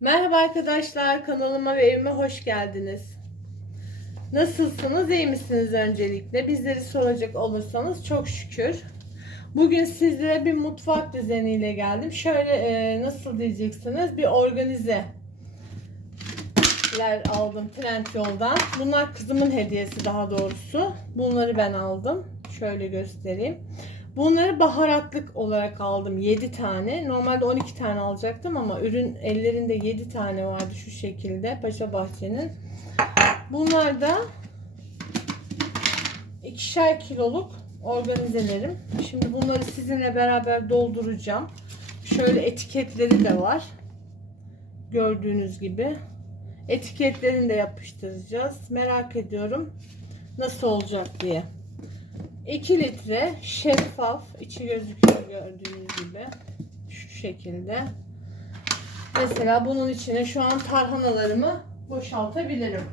Merhaba arkadaşlar, kanalıma ve evime hoş geldiniz. Nasılsınız, iyi misiniz öncelikle? Bizleri soracak olursanız çok şükür. Bugün sizlere bir mutfak düzeniyle geldim. Şöyle e, nasıl diyeceksiniz, bir organize aldım trend yoldan. Bunlar kızımın hediyesi daha doğrusu. Bunları ben aldım. Şöyle göstereyim. Bunları baharatlık olarak aldım 7 tane. Normalde 12 tane alacaktım ama ürün ellerinde 7 tane vardı şu şekilde Paşa Bahçe'nin. Bunlar da ikişer kiloluk organizelerim. Şimdi bunları sizinle beraber dolduracağım. Şöyle etiketleri de var. Gördüğünüz gibi. Etiketlerini de yapıştıracağız. Merak ediyorum nasıl olacak diye. 2 litre şeffaf içi gözüküyor gördüğünüz gibi. Şu şekilde. Mesela bunun içine şu an tarhanalarımı boşaltabilirim.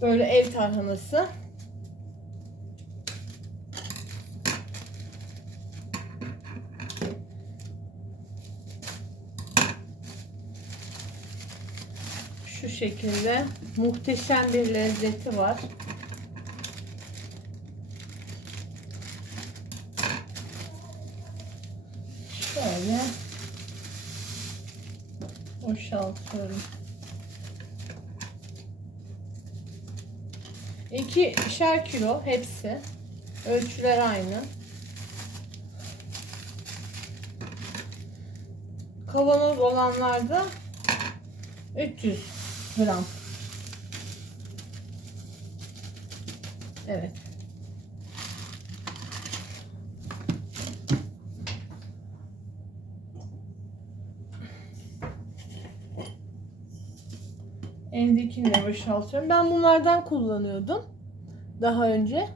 Böyle ev tarhanası şu şekilde muhteşem bir lezzeti var. Şöyle boşaltıyorum. İkişer kilo hepsi. Ölçüler aynı. Kavanoz olanlarda 300 gram. Evet. Evdekini de boşaltıyorum. Ben bunlardan kullanıyordum. Daha önce.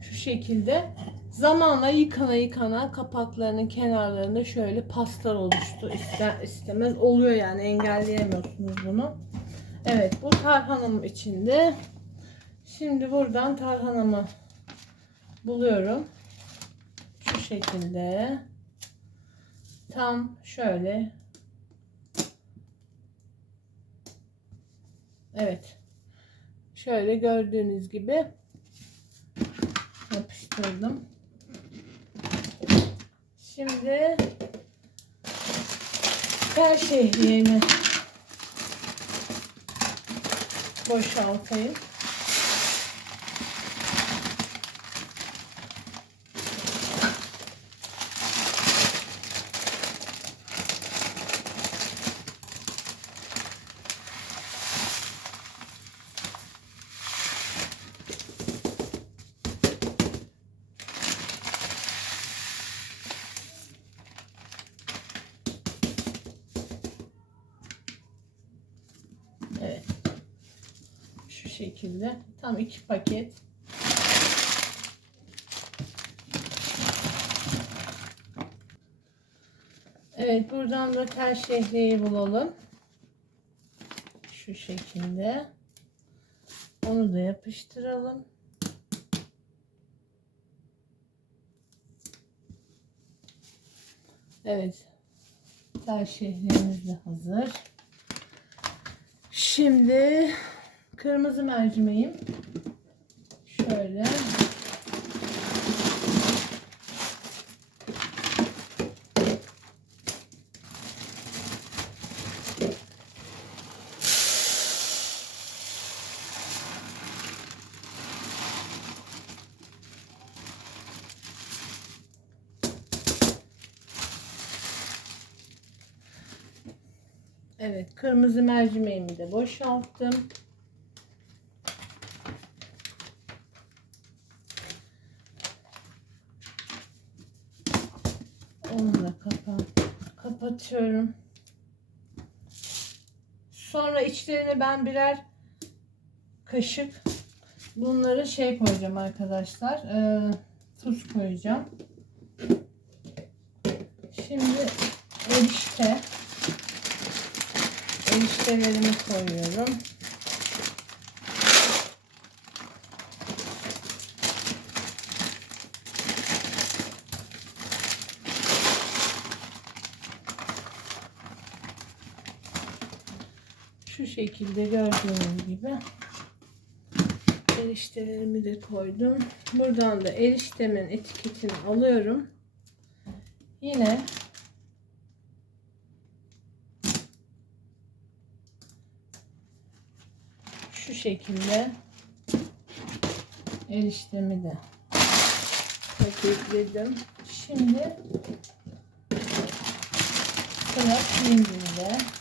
Şu şekilde. Zamanla yıkana yıkana kapaklarının kenarlarında şöyle paslar oluştu. İster istemez oluyor yani engelleyemiyorsunuz bunu. Evet bu tarhanam içinde. Şimdi buradan tarhanamı buluyorum. Şu şekilde. Tam şöyle. Evet. Şöyle gördüğünüz gibi yapıştırdım. Şimdi tel şehriyemi boşaltayım. Evet. Şu şekilde. Tam iki paket. Evet buradan da tel şehriyeyi bulalım. Şu şekilde. Onu da yapıştıralım. Evet. Tel şehriyemiz de hazır. Şimdi kırmızı mercimeğim şöyle Evet, kırmızı mercimeğimi de boşalttım. Onu da kapa kapatıyorum. Sonra içlerine ben birer kaşık bunları şey koyacağım arkadaşlar. Ee, tuz koyacağım. Şimdi erişte eriştelerimi koyuyorum. Şu şekilde gördüğünüz gibi eriştelerimi de koydum. Buradan da eriştemin etiketini alıyorum. Yine şu şekilde eriştemi de paketledim. Şimdi sıra pirincimde.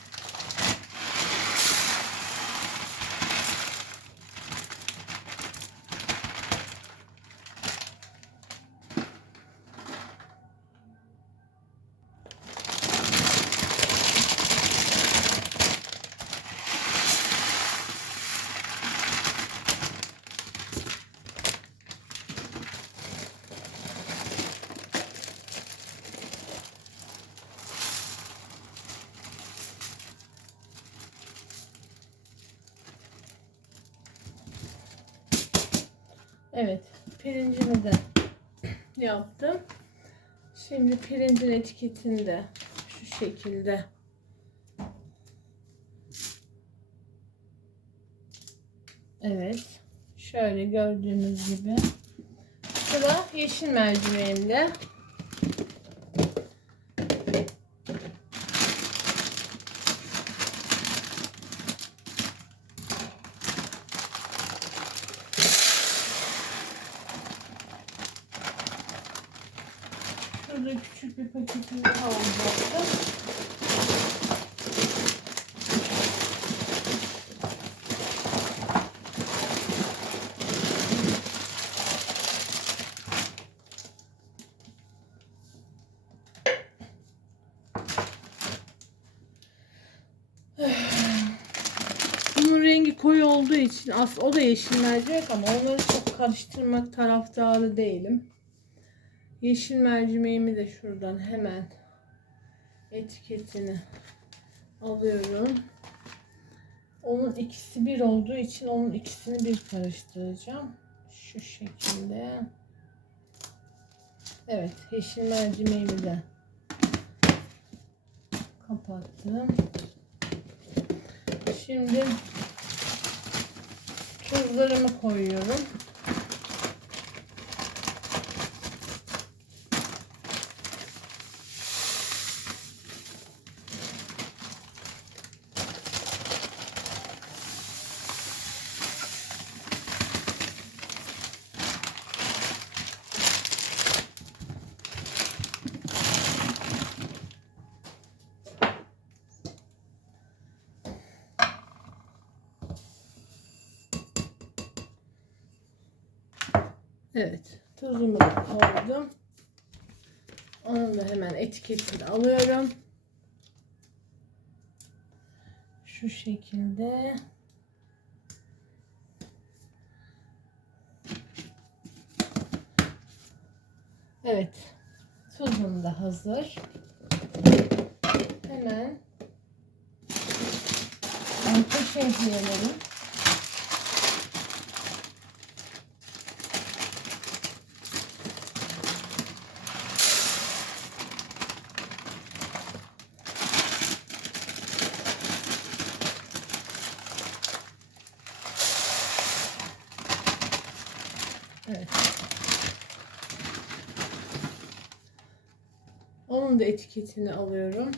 Evet, pirincimi de yaptım. Şimdi pirincin etiketini de şu şekilde Evet. Şöyle gördüğünüz gibi. Sıra yeşil mercimeğinde. Küçük bir paketimiz kalacaktı. Bunun rengi koyu olduğu için aslında o da yeşil mercimek ama onları çok karıştırmak taraftarı değilim. Yeşil mercimeğimi de şuradan hemen etiketini alıyorum. Onun ikisi bir olduğu için onun ikisini bir karıştıracağım. Şu şekilde. Evet, yeşil mercimeğimi de kapattım. Şimdi tuzlarımı koyuyorum. Evet, tuzumu da koydum. Onun da hemen etiketini alıyorum. Şu şekilde. Evet, tuzum da hazır. Hemen arka şehriyelerim. Evet. Onun da etiketini alıyorum.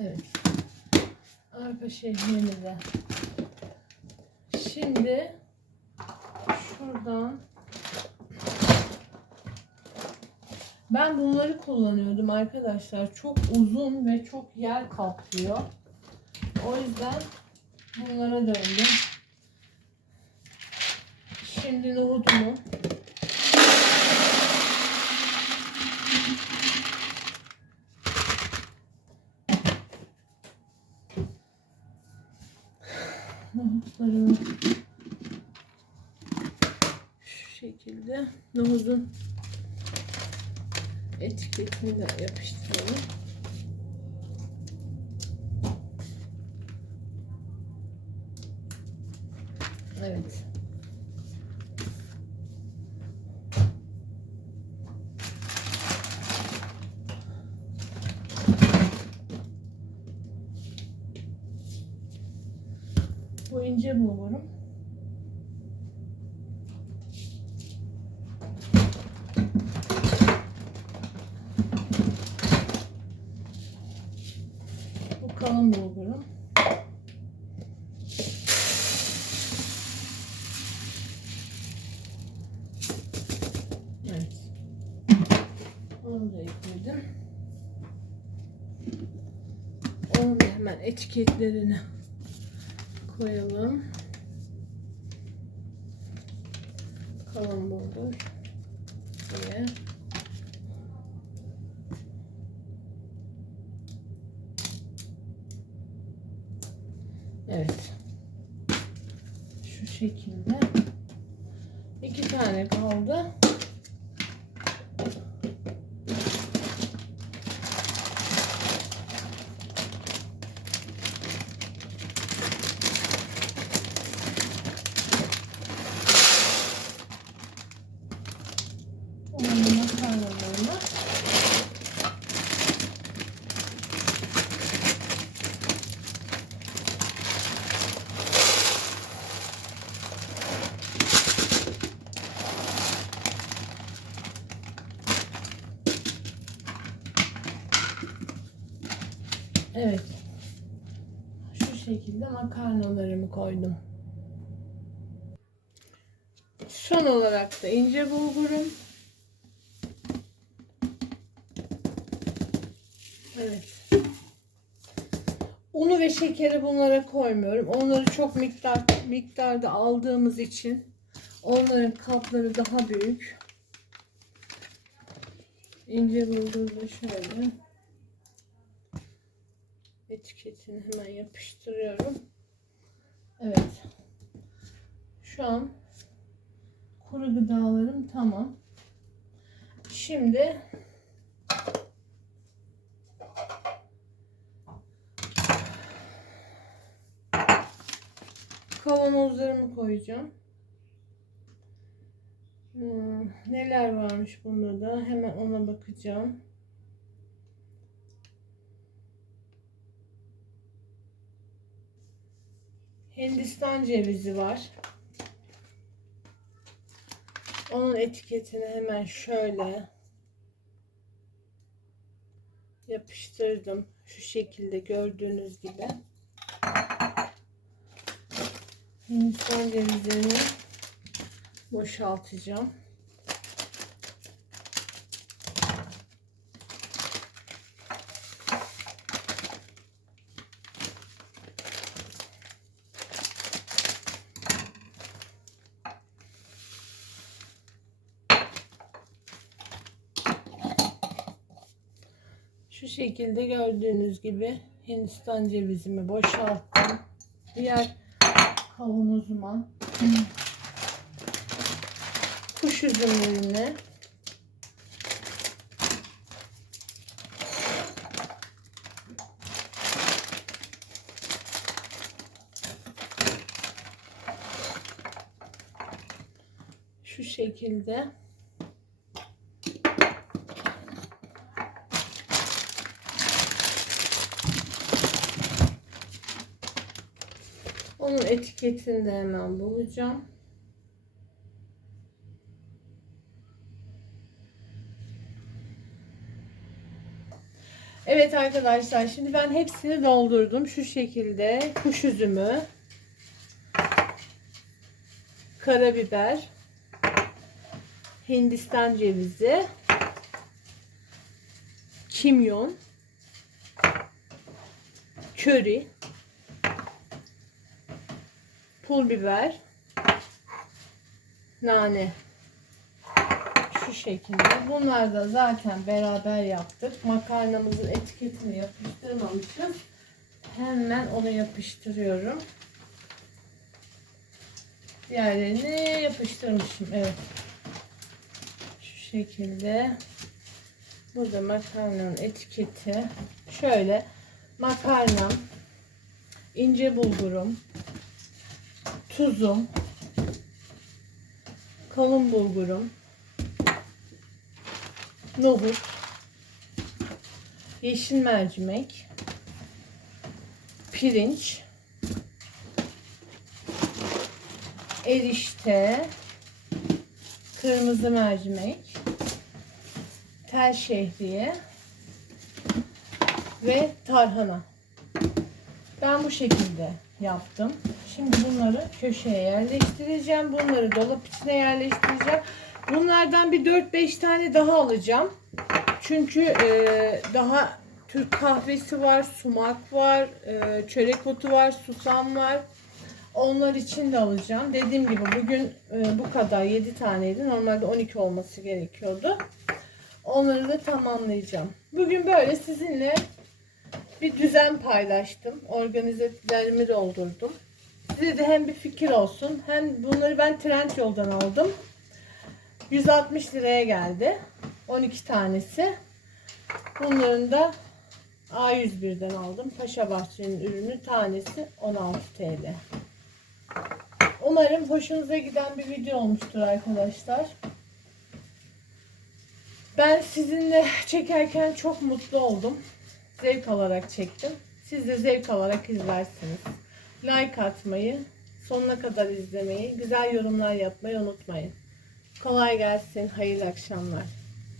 Evet. Arpa şehriyeni de. Şimdi şuradan Ben bunları kullanıyordum arkadaşlar. Çok uzun ve çok yer kaplıyor. O yüzden bunlara döndüm. Şimdi nohudumu nohutlarımı şu şekilde nohudun etiketini de yapıştıralım. Evet. Bu ince bulgurum. Bu kalın bulgurum. Evet. Onu da ekledim. Onun da hemen etiketlerini koyalım. Kalın bulgur diye. Evet. Şu şekilde. İki tane kaldı. Onun da makarnalarını Evet. Şu şekilde makarnalarımı koydum. Son olarak da ince bulgurum. Evet. Unu ve şekeri bunlara koymuyorum. Onları çok miktar miktarda aldığımız için onların kapları daha büyük. İnce bulgur da şöyle etiketini hemen yapıştırıyorum. Evet. Şu an kuru gıdalarım tamam. Şimdi kavanozlarımı koyacağım. Hmm, neler varmış bunda da hemen ona bakacağım. Hindistan cevizi var. Onun etiketini hemen şöyle yapıştırdım. Şu şekilde gördüğünüz gibi. Hindistan cevizini boşaltacağım. Şu şekilde gördüğünüz gibi Hindistan cevizimi boşalttım. Diğer kavanozuma kuş üzümlerini şu şekilde Onun etiketini de hemen bulacağım. Evet arkadaşlar şimdi ben hepsini doldurdum. Şu şekilde kuş üzümü, karabiber, Hindistan cevizi, kimyon, köri, pul biber, nane. Şu şekilde. Bunlar da zaten beraber yaptık. Makarnamızın etiketini yapıştırmamışız. Hemen onu yapıştırıyorum. Diğerlerini yapıştırmışım. Evet. Şu şekilde. Burada makarnanın etiketi. Şöyle makarnam, ince bulgurum, tuzum, kalın bulgurum, nohut, yeşil mercimek, pirinç, erişte, kırmızı mercimek, tel şehriye ve tarhana. Ben bu şekilde yaptım. Şimdi bunları köşeye yerleştireceğim. Bunları dolap içine yerleştireceğim. Bunlardan bir 4-5 tane daha alacağım. Çünkü e, daha Türk kahvesi var, sumak var, e, çörek otu var, susam var. Onlar için de alacağım. Dediğim gibi bugün e, bu kadar 7 taneydi. Normalde 12 olması gerekiyordu. Onları da tamamlayacağım. Bugün böyle sizinle bir düzen paylaştım. Organizelerimi doldurdum. Size de hem bir fikir olsun hem bunları ben Trendyol'dan aldım. 160 liraya geldi. 12 tanesi. Bunların da A101'den aldım. Paşa Bahçe'nin ürünü tanesi 16 TL. Umarım hoşunuza giden bir video olmuştur arkadaşlar. Ben sizinle çekerken çok mutlu oldum. Zevk alarak çektim. Siz de zevk alarak izlersiniz. Like atmayı, sonuna kadar izlemeyi, güzel yorumlar yapmayı unutmayın. Kolay gelsin, hayırlı akşamlar.